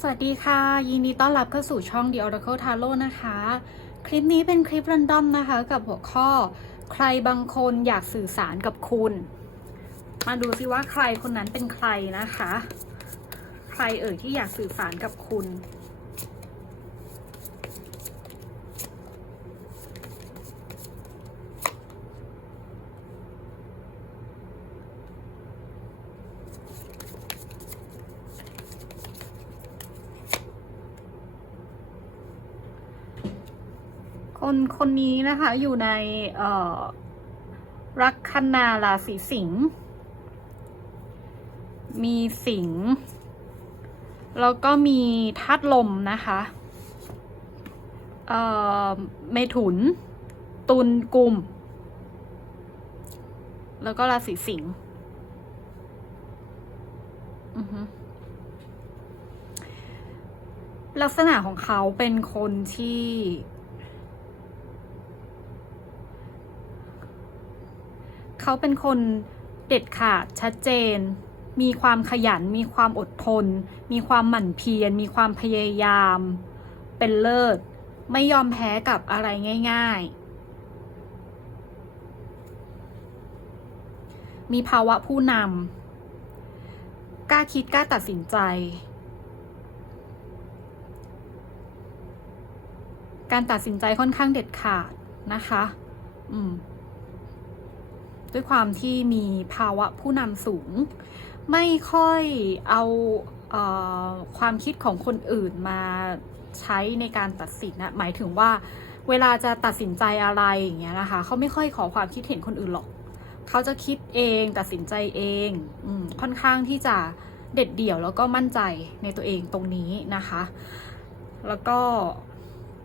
สวัสดีค่ะ ยินดีต้อนรับเข้าสู่ช่อง The Oracle Tarot นะคะ คลิปนี้เป็นคลิปรันดอมนะคะ กับหัวข้อ ใครบางคนอยากสื่อสารกับคุณ มาดูซิว่าใครคนนั้นเป็นใครนะคะ ใครเอ่ยที่อยากสื่อสารกับคุณ คนคนนี้นะคะอยู่ในรักคณาราศีสิงห์มีสิงห์แล้วก็มีธาตุลมนะคะเอ่อเมถุน ตุลกุม แล้วก็ราศีสิงห์ลักษณะของเขาเป็นคนที่ เขาเป็นคนเด็ดขาดชัดเจน มีความขยัน มีความอดทน มีความหมั่นเพียร มีความพยายาม เป็นเลิศ ไม่ยอมแพ้กับอะไรง่าย ๆ มีภาวะผู้นำ กล้าคิดกล้าตัดสินใจ การตัดสินใจค่อนข้างเด็ดขาดนะคะ อืม ด้วยความที่มีภาวะผู้นำสูง ไม่ค่อยเอาเออความคิดของคนอื่นมาใช้ในการตัดสินนะหมายถึงว่าเวลาจะตัดสินใจอะไรอย่างเงี้ยนะคะเขาไม่ค่อยขอความคิดเห็นคนอื่นหรอกเขาจะคิดเองตัดสินใจเองอค่อนข้างที่จะเด็ดเดี่ยวแล้วก็มั่นใจในตัวเองตรงนี้นะคะ แล้วก็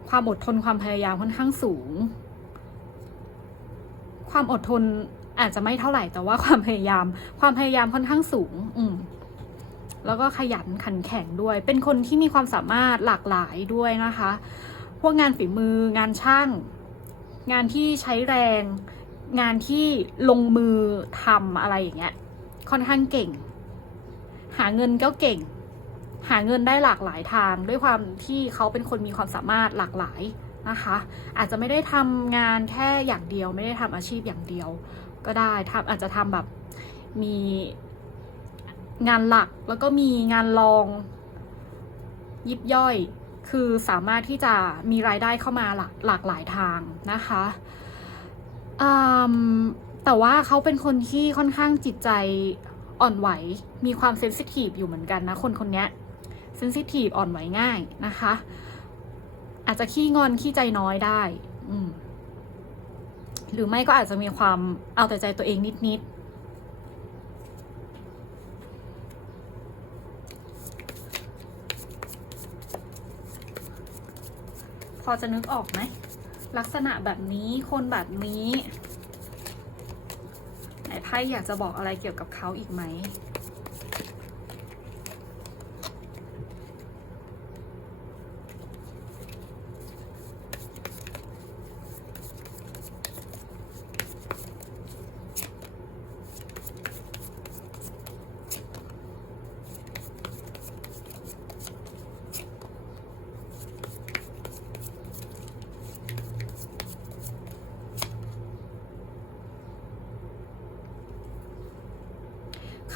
ความอดทนความพยายามค่อนข้างสูง ความอดทน อาจจะไม่เท่าไหร่แต่ว่าความพยายาม ความพยายามค่อนข้างสูง อืมแล้วก็ขยันขันแข็งด้วย เป็นคนที่มีความสามารถหลากหลายด้วยนะคะ พวกงานฝีมืองานช่าง งานที่ใช้แรง งานที่ลงมือทำอะไรอย่างเงี้ย ค่อนข้างเก่ง หาเงินก็เก่ง หาเงินได้หลากหลายทาง ด้วยความที่เขาเป็นคนมีความสามารถหลากหลายนะคะ อาจจะไม่ได้ทำงานแค่อย่างเดียว ไม่ได้ทำอาชีพอย่างเดียว ก็ได้ทำอาจจะทำแบบมีงานหลักแล้วก็มีงานรอง ยิบย่อย คือสามารถที่จะมีรายได้เข้ามาหลากหลากหลายทางนะคะแต่ว่าเขาเป็นคนที่ค่อนข้างจิตใจอ่อนไหว มีความเซนซิทีฟอยู่เหมือนกันนะ คนคนนี้เซนซิทีฟอ่อนไหวง่ายนะคะ อาจจะขี้งอนขี้ใจน้อยได้ อืม หรือไม่ก็อาจจะมีความเอาแต่ใจตัวเองนิดๆ พอจะนึกออกไหม ลักษณะแบบนี้คนแบบนี้ ไหนไพ่อยากจะบอกอะไรเกี่ยวกับเขาอีกไหม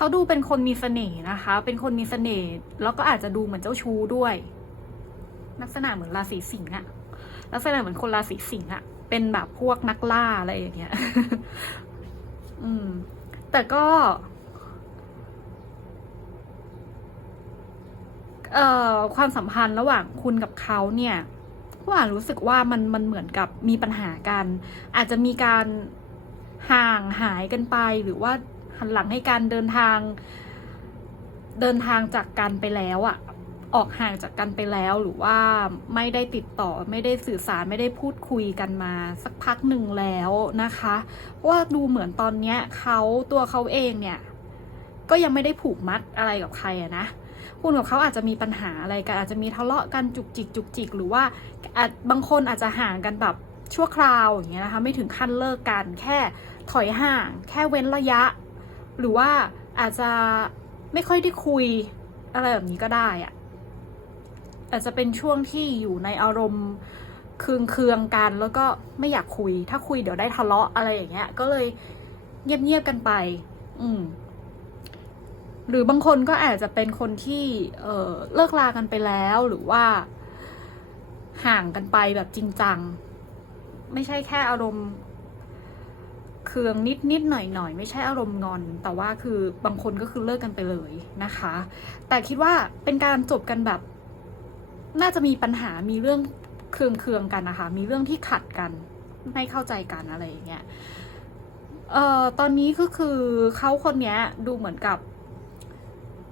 เขาดูเป็นคนมีเสน่ห์นะคะ เป็นคนมีเสน่ห์แล้วก็อาจจะดูเหมือนเจ้าชู้ด้วย ลักษณะเหมือนราศีสิงห์อะลักษณะเหมือนคนราศีสิงห์อะเป็นแบบพวกนักล่าอะไรอย่างเงี้ย อืม แต่ก็ เอ่อความสัมพันธ์ระหว่างคุณกับเขาเนี่ยผู้อ่านรู้สึกว่ามันมันเหมือนกับมีปัญหากัน อาจจะมีการห่างหายกันไปหรือว่า หันหลังให้การเดินทาง เดินทางจากกันไปแล้วอะออกห่างจากกันไปแล้วหรือว่าไม่ได้ติดต่อไม่ได้สื่อสารไม่ได้พูดคุยกันมา สักพักหนึ่งแล้วนะคะว่าดูเหมือนตอนเนี้ยเขาตัวเขาเองเนี่ย ก็ยังไม่ได้ผูกมัดอะไรกับใครอะนะคุณกับเขาอาจจะมีปัญหาอะไรกันอาจจะมีทะเลาะกันจุกจิกจุกจิก หรือว่าบางคนอาจจะห่างกันแบบชั่วคราวอย่างเงี้ยนะคะ ไม่ถึงขั้นเลิกกันแค่ถอยห่าง แค่เว้นระยะ หรือว่าอาจจะไม่ค่อยได้คุยอะไรแบบนี้ก็ได้อะอาจจะเป็นช่วงที่อยู่ในอารมณ์เคืองเคืองๆกันแล้วก็ไม่อยากคุย ถ้าคุยเดี๋ยวได้ทะเลาะอะไรอย่างเงี้ย ก็เลยเงียบๆกันไป อืม หรือบางคนก็อาจจะเป็นคนที่ เออเลิกลากันไปแล้ว หรือว่า ห่างกันไปแบบจริงจัง ไม่ใช่แค่อารมณ์ เคืองนิดนิดหน่อยหน่อยไม่ใช่อารมณ์งอน แต่ว่าคือบางคนก็คือเลิกกันไปเลยนะคะ แต่คิดว่าเป็นการจบกันแบบ น่าจะมีปัญหามีเรื่องเคืองเคืองกันนะคะ มีเรื่องที่ขัดกัน ไม่เข้าใจกันอะไรอย่างเงี้ยเอ่อตอนนี้ก็คือเขาคนเนี้ยดูเหมือนกับ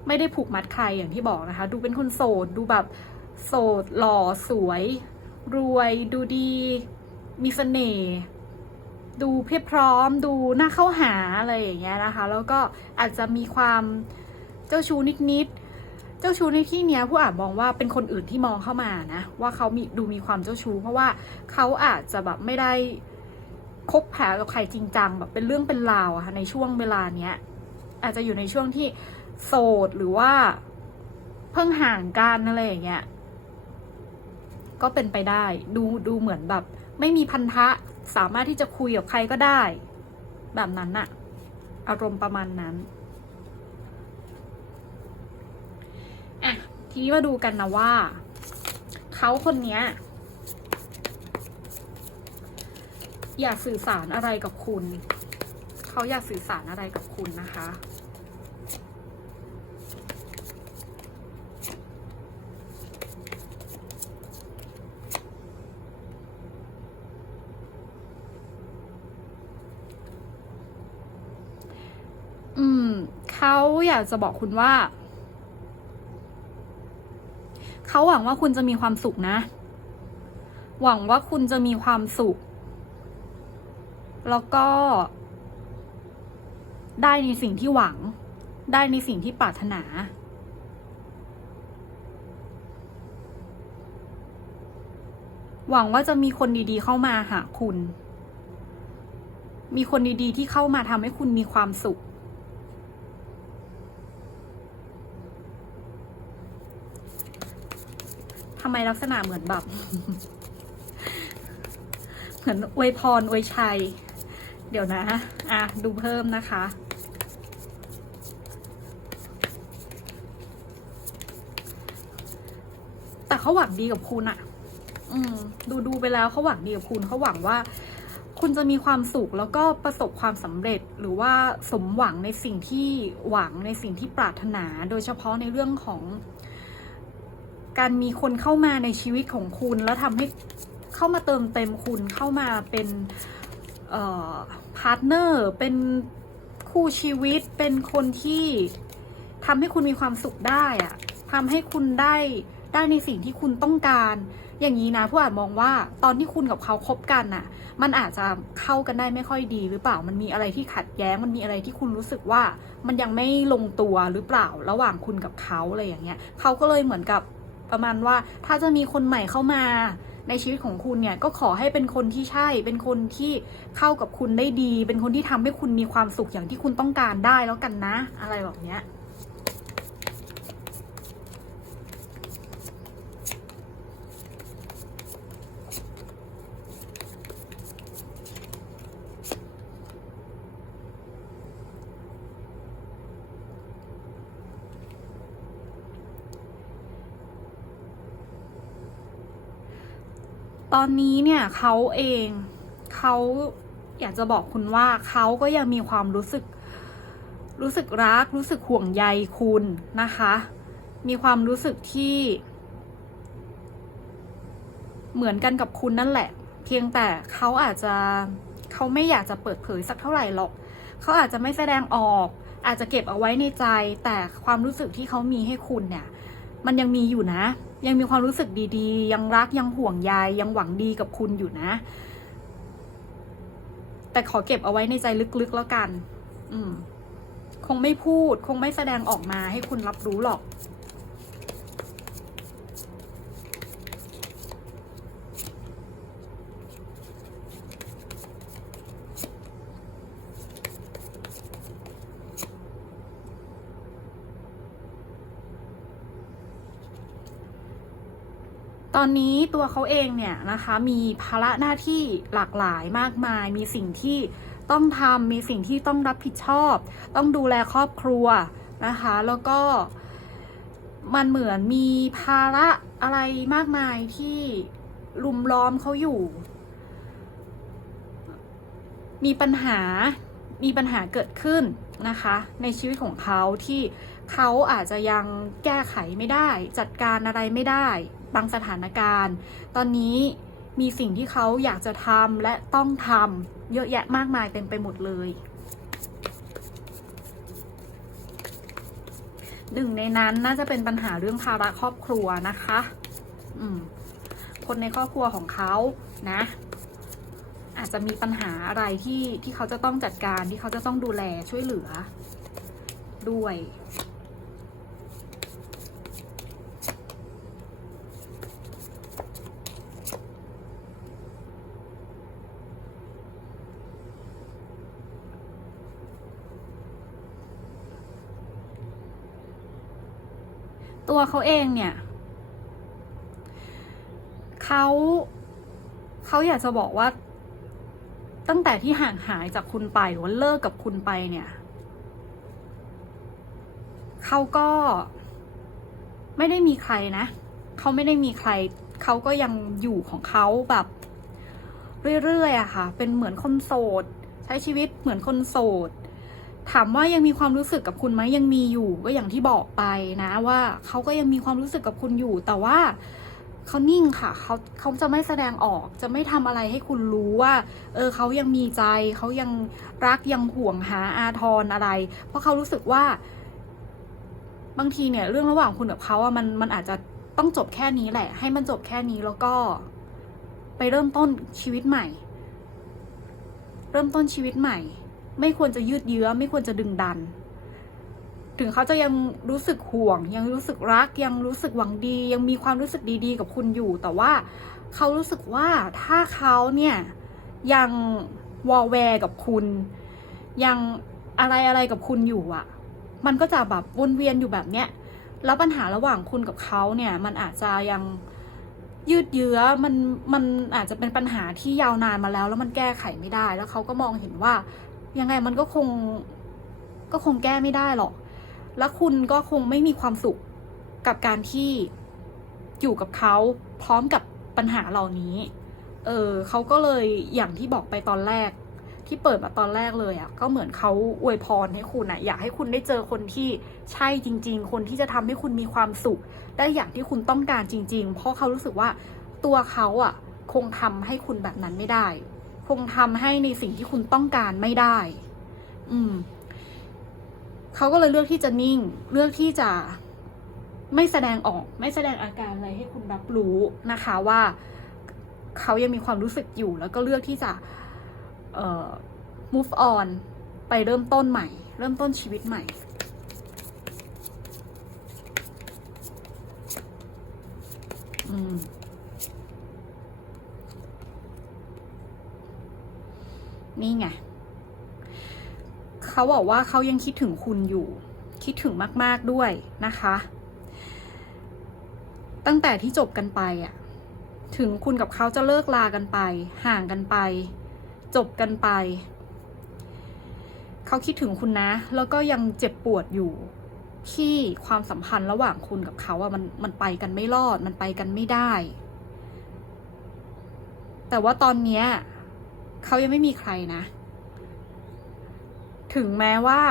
ไม่ได้ผูกมัดใครอย่างที่บอกนะคะ ดูเป็นคนโสดดูแบบโสดหล่อสวย รวยดูดี มีเสน่ห์ ดูเพียบพร้อมดูน่าเข้าหาอะไรอย่างเงี้ยนะคะ แล้วก็อาจจะมีความเจ้าชู้นิดๆเจ้าชู้ในที่เนี้ยผู้อ่านมองว่าเป็นคนอื่นที่มองเข้ามานะ ว่าเขามีดูมีความเจ้าชู้เพราะว่าเขาอาจจะแบบไม่ได้คบหากับใครจริงจังแบบเป็นเรื่องเป็นราวอะค่ะในช่วงเวลาเนี้ยอาจจะอยู่ในช่วงที่โสดหรือว่าเพิ่งห่างกันอะไรอย่างเงี้ยก็เป็นไปได้ดูดูเหมือนแบบ ไม่มีพันธะ สามารถที่จะคุยกับใครก็ได้ แบบนั้นน่ะ อารมณ์ประมาณนั้นอะทีนี้มาดูกันนะว่า เขาคนเนี้ยอยากสื่อสารอะไรกับคุณ เขาอยากสื่อสารอะไรกับคุณนะคะ อืม เขาอยากจะบอกคุณว่า เขาหวังว่าคุณจะมีความสุขนะ หวังว่าคุณจะมีความสุข แล้วก็ ได้ในสิ่งที่หวัง ได้ในสิ่งที่ปรารถนาหวังว่าจะมีคนดีๆเข้ามาหาคุณ มีคนดีๆที่เข้ามาทำให้คุณมีความสุข ทำไมลักษณะเหมือนแบบ เหมือนอวยพรอวยชัย เดี๋ยวนะ อะ ดูเพิ่มนะคะ แต่เขาหวังดีกับคุณอะอืม ดูดูไปแล้วเขาหวังดีกับคุณเขาหวังว่าคุณจะมีความสุขแล้วก็ประสบความสำเร็จหรือว่าสมหวังในสิ่งที่หวังในสิ่งที่ปรารถนา โดยเฉพาะในเรื่องของ การมีคนเข้ามาในชีวิตของคุณ แล้วทำให้เข้ามาเติมเต็มคุณเข้ามาเป็นพาร์ทเนอร์เป็นคู่ชีวิตเป็นคนที่ทำให้คุณมีความสุขได้อะทำให้คุณได้ได้ในสิ่งที่คุณต้องการ อย่างนี้นะผู้อ่านมองว่าตอนที่คุณกับเขาคบกันน่ะ มันอาจจะเข้ากันได้ไม่ค่อยดีหรือเปล่า มันมีอะไรที่ขัดแย้ง มันมีอะไรที่คุณรู้สึกว่า มันยังไม่ลงตัวหรือเปล่าระหว่างคุณกับเขาอะไรอย่างเงี้ย เขาก็เลยเหมือนกับ ประมาณว่าถ้าจะมีคนใหม่เข้ามาในชีวิตของคุณเนี่ยก็ขอให้เป็นคนที่ใช่ เป็นคนที่เข้ากับคุณได้ดี เป็นคนที่ทำให้คุณมีความสุขอย่างที่คุณต้องการได้แล้วกันนะ อะไรแบบเนี้ย ตอนนี้เนี่ยเขาเองเขาอยากจะบอกคุณว่าเขาก็ยังมีความรู้สึก รู้สึกรัก รู้สึกห่วงใยคุณนะคะ มีความรู้สึกที่ เหมือนกันกับคุณนั่นแหละ เพียงแต่เขาอาจจะเขาไม่อยากจะเปิดเผยสักเท่าไหร่หรอกเขาอาจจะไม่แสดงออก อาจจะเก็บเอาไว้ในใจ แต่ความรู้สึกที่เขามีให้คุณเนี่ย มันยังมีอยู่นะ ยังมีความรู้สึกดีๆ ยังรักยังห่วงใยยังหวังดีกับคุณอยู่นะ แต่ขอเก็บเอาไว้ในใจลึกๆแล้วกัน อืม คงไม่พูด คงไม่แสดงออกมาให้คุณรับรู้หรอก อนนี้ตัวเขาเองเนี่ยนะคะมีภาระหน้าที่หลากหลายมากมาย มีสิ่งที่ต้องทำมีสิ่งที่ต้องรับผิดชอบ ต้องดูแลครอบครัวนะคะ แล้วก็มันเหมือนมีภาระอะไรมากมายที่ลุมล้อมเขาอยู่ มีปัญหา มีปัญหาเกิดขึ้นนะคะ ในชีวิตของเขาที่เขาอาจจะยังแก้ไขไม่ได้ จัดการอะไรไม่ได้ บางสถานการณ์ ตอนนี้มีสิ่งที่เขาอยากจะทำและต้องทำเยอะแยะมากมายเต็มไปหมดเลยหนึ่งในนั้นน่าจะเป็นปัญหาเรื่องภาระครอบครัวนะคะ อืม คนในครอบครัวของเขานะ อาจจะมีปัญหาอะไรที่ที่เขาจะต้องจัดการที่เขาจะต้องดูแลช่วยเหลือด้วย ตัวเขาเองเนี่ยเขาเขาอยากจะบอกว่า ตั้งแต่ที่ห่างหายจากคุณไปหรือว่าเลิกกับคุณไปเนี่ยเขาก็ไม่ได้มีใครนะเขาไม่ได้มีใครเขาก็ยังอยู่ของเขาแบบ เรื่อยๆอะค่ะ เป็นเหมือนคนโสด ใช้ชีวิตเหมือนคนโสด ถามว่ายังมีความรู้สึกกับคุณไหมยังมีอยู่ก็อย่างที่บอกไปนะว่าเขาก็ยังมีความรู้สึกกับคุณอยู่ แต่ว่าเขานิ่งค่ะเขาเขาจะไม่แสดงออกจะไม่ทำอะไรให้คุณรู้ว่า เออเขายังมีใจเขายังรักยังห่วงหาอาทรอะไร เพราะเขารู้สึกว่า บางทีเนี่ยเรื่องระหว่างคุณกับเขาอะมันมันอาจจะต้องจบแค่นี้แหละ ให้มันจบแค่นี้แล้วก็ ไปเริ่มต้นชีวิตใหม่ เริ่มต้นชีวิตใหม่ ไม่ควรจะยืดเยื้อ ไม่ควรจะดึงดัน ถึงเขาจะยังรู้สึกห่วง ยังรู้สึกรัก ยังรู้สึกหวังดี ยังมีความรู้สึกดีๆ กับคุณอยู่ แต่ว่าเขารู้สึกว่าถ้าเขาเนี่ยยังวอลแวร์กับคุณ ยังอะไรอะไรกับคุณอยู่อะมันก็จะแบบวนเวียนอยู่แบบเนี้ยแล้วปัญหาระหว่างคุณกับเขาเนี่ย มันอาจจะยังยืดเยื้อมันมันอาจจะเป็นปัญหาที่ยาวนานมาแล้ว แล้วมันแก้ไขไม่ได้ แล้วเขาก็มองเห็นว่า ยังไงมันก็คงก็คงแก้ไม่ได้หรอก แล้วคุณก็คงไม่มีความสุขกับการที่อยู่กับเขาพร้อมกับปัญหาเหล่านี้ เออเขาก็เลยอย่างที่บอกไปตอนแรก ที่เปิดมาตอนแรกเลยอะ่ะ ก็เหมือนเขาอวยพรให้คุณอะ่ะ อยากให้คุณได้เจอคนที่ใช่จริง ๆ คนที่จะทำให้คุณมีความสุข ได้อย่างที่คุณต้องการจริง ๆ เพราะเขารู้สึกว่าตัวเขาอะ่ะ คงทำให้คุณแบบนั้นไม่ได้ คงทำให้ในสิ่งที่คุณต้องการไม่ได้ อืมเขาก็เลยเลือกที่จะนิ่ง เลือกที่จะไม่แสดงออก ไม่แสดงอาการอะไรให้คุณรับรู้นะคะว่าเขายังมีความรู้สึกอยู่ แล้วก็เลือกที่จะ เอ่อ move on ไปเริ่มต้นใหม่ เริ่มต้นชีวิตใหม่ อืม นี่ไงเขาบอกว่าเขายังคิดถึงคุณอยู่ คิดถึงมาก ๆด้วยนะคะ ตั้งแต่ที่จบกันไปอะ ถึงคุณกับเขาจะเลิกลากันไป ห่างกันไป จบกันไป เขาคิดถึงคุณนะ แล้วก็ยังเจ็บปวดอยู่ที่ความสัมพันธ์ระหว่างคุณกับเขาอะมันมันไปกันไม่รอด มันไปกันไม่ได้ แต่ว่าตอนเนี้ย เขายังไม่มีใครนะ ถึงแม้ว่า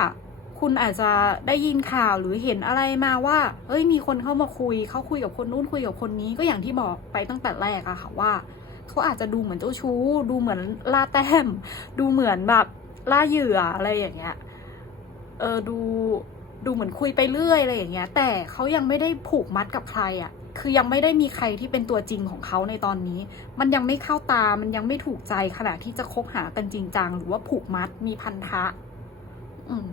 คุณอาจจะได้ยินข่าวหรือเห็นอะไรมาว่า เอ้ย มีคนเข้ามาคุย เขาคุยกับคนนู้นคุยกับคนนี้ ก็อย่างที่บอกไปตั้งแต่แรกอะค่ะว่า เขาอาจจะดูเหมือนเจ้าชู้ ดูเหมือนล่าแต้ม ดูเหมือนแบบล่าเหยื่ออะไรอย่างเงี้ย เออ ดู ดูเหมือนคุยไปเรื่อยอะไรอย่างเงี้ย แต่เขายังไม่ได้ผูกมัดกับใครอะ คือยังไม่ได้มีใครที่เป็นตัวจริงของเขาในตอนนี้ มันยังไม่เข้าตา มันยังไม่ถูกใจขนาดที่จะคบหากันจริงจังหรือว่าผูกมัดมีพันธะ อืม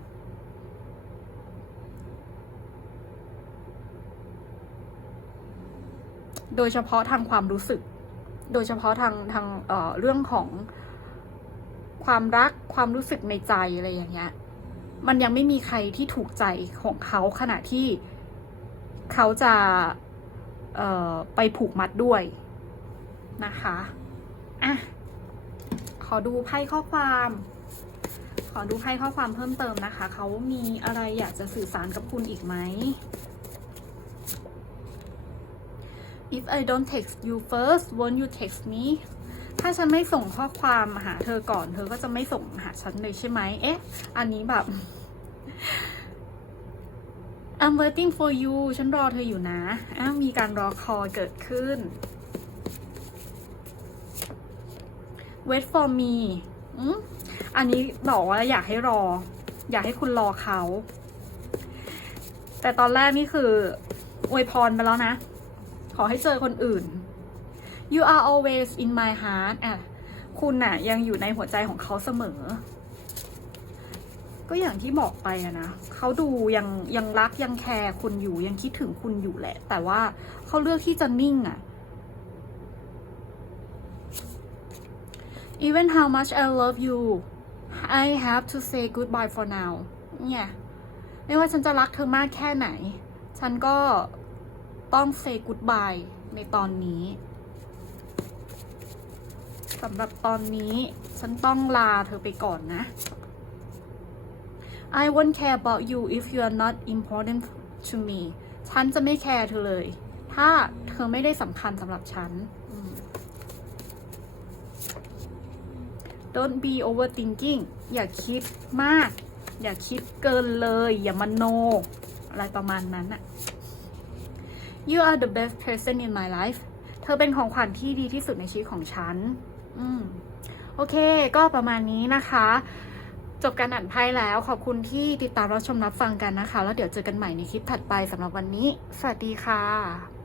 โดยเฉพาะทางความรู้สึก โดยเฉพาะทางทางเอ่อเรื่องของความรักความรู้สึกในใจอะไรอย่างเงี้ย มันยังไม่มีใครที่ถูกใจของเขาขณะที่เขาจะ ไปผูกมัดด้วยนะคะอะขอดูไพ่ข้อความ ขอดูไพ่ข้อความเพิ่มเติมนะคะ เขามีอะไรอยากจะสื่อสารกับคุณอีกไหม If I don't text you first won't you text me ถ้าฉันไม่ส่งข้อความหาเธอก่อน เธอก็จะไม่ส่งหาฉันเลยใช่ไหม เอ๊ะ อันนี้แบบ I'm waiting for you ฉันรอเธออยู่นะ อ้าวมีการรอคอยเกิดขึ้น wait for me อันนี้บอกว่าอยากให้รอ อยากให้คุณรอเขา แต่ตอนแรกนี่คืออวยพรไปแล้วนะ ขอให้เจอคนอื่น you are always in my heart อะ คุณน่ะยังอยู่ในหัวใจของเขาเสมอ ก็อย่างที่บอกไปอะนะเขาดูยังยังรักยังแคร์คุณอยู่ยังคิดถึงคุณอยู่แหละ แต่ว่าเขาเลือกที่จะนิ่งอะ even how much I love you I have to say goodbye for now เนี่ยไม่ว่าฉันจะรักเธอมากแค่ไหน ฉันก็ต้อง say goodbye ในตอนนี้สำหรับตอนนี้ฉันต้องลาเธอไปก่อนนะ I won't care about you if you are not important to me ฉันจะไม่แคร์เธอเลย ถ้าเธอไม่ได้สำคัญสำหรับฉัน Don't be overthinking อย่าคิดมาก อย่าคิดเกินเลย อย่ามโน อะไรประมาณนั้นอะ You are the best person in my life เธอเป็นของขวัญที่ดีที่สุดในชีวิตของฉัน อืม โอเค ก็ประมาณนี้นะคะ จบการอ่านไพ่แล้วขอบคุณที่ติดตามรับชมรับฟังกันนะคะ แล้วเดี๋ยวเจอกันใหม่ในคลิปถัดไปสำหรับวันนี้ สวัสดีค่ะ